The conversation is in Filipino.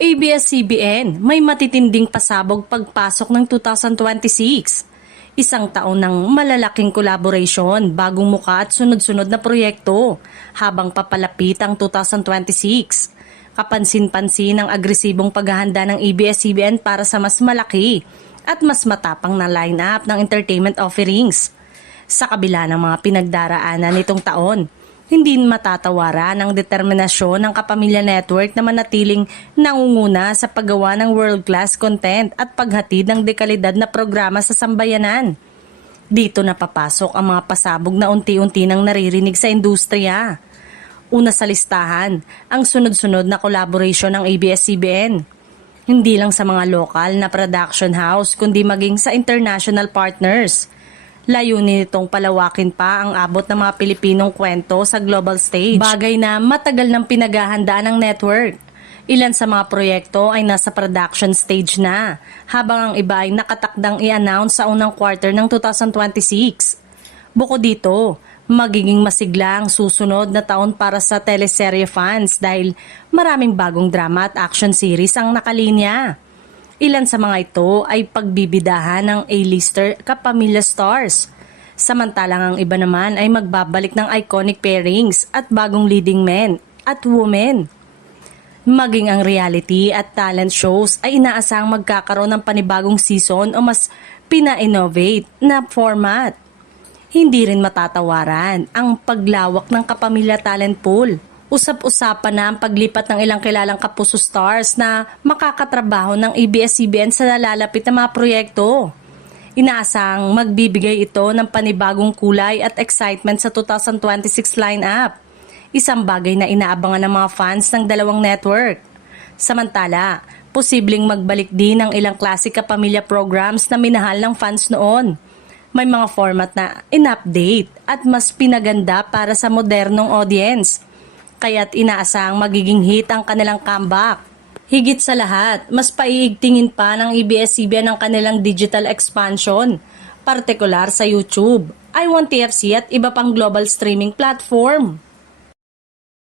ABS-CBN may matitinding pasabog pagpasok ng 2026. Isang taon ng malalaking collaboration, bagong muka at sunod-sunod na proyekto habang papalapit ang 2026. Kapansin-pansin ang agresibong paghahanda ng ABS-CBN para sa mas malaki at mas matapang na lineup ng entertainment offerings. Sa kabila ng mga pinagdaraanan nitong taon, hindi matatawaran ang determinasyon ng Kapamilya Network na manatiling nangunguna sa paggawa ng world-class content at paghatid ng dekalidad na programa sa sambayanan. Dito na papasok ang mga pasabog na unti-unti nang naririnig sa industriya. Una sa listahan, ang sunod-sunod na collaboration ng ABS-CBN. Hindi lang sa mga lokal na production house kundi maging sa international partners. Layunin nitong palawakin pa ang abot ng mga Pilipinong kwento sa global stage. Bagay na matagal nang pinaghahandaan ng network. Ilan sa mga proyekto ay nasa production stage na, habang ang iba ay nakatakdang i-announce sa unang quarter ng 2026. Bukod dito, magiging masigla ang susunod na taon para sa teleserye fans dahil maraming bagong drama at action series ang nakalinya. Ilan sa mga ito ay pagbibidahan ng A-lister Kapamilya stars. Samantalang ang iba naman ay magbabalik ng iconic pairings at bagong leading men at women. Maging ang reality at talent shows ay inaasahang magkakaroon ng panibagong season o mas pina-innovate na format. Hindi rin matatawaran ang paglawak ng Kapamilya talent pool. Usap-usapan na ang paglipat ng ilang kilalang kapuso stars na makakatrabaho ng ABS-CBN sa nalalapit na mga proyekto. Inaasang magbibigay ito ng panibagong kulay at excitement sa 2026 lineup. Isang bagay na inaabangan ng mga fans ng dalawang network. Samantala, posibleng magbalik din ang ilang classic Kapamilya programs na minahal ng fans noon. May mga format na in-update at mas pinaganda para sa modernong audience. Kaya't inaasang magiging hit ang kanilang comeback. Higit sa lahat, mas paiigtingin pa ng ABS-CBN ang kanilang digital expansion, partikular sa YouTube, iWantTFC at iba pang global streaming platform.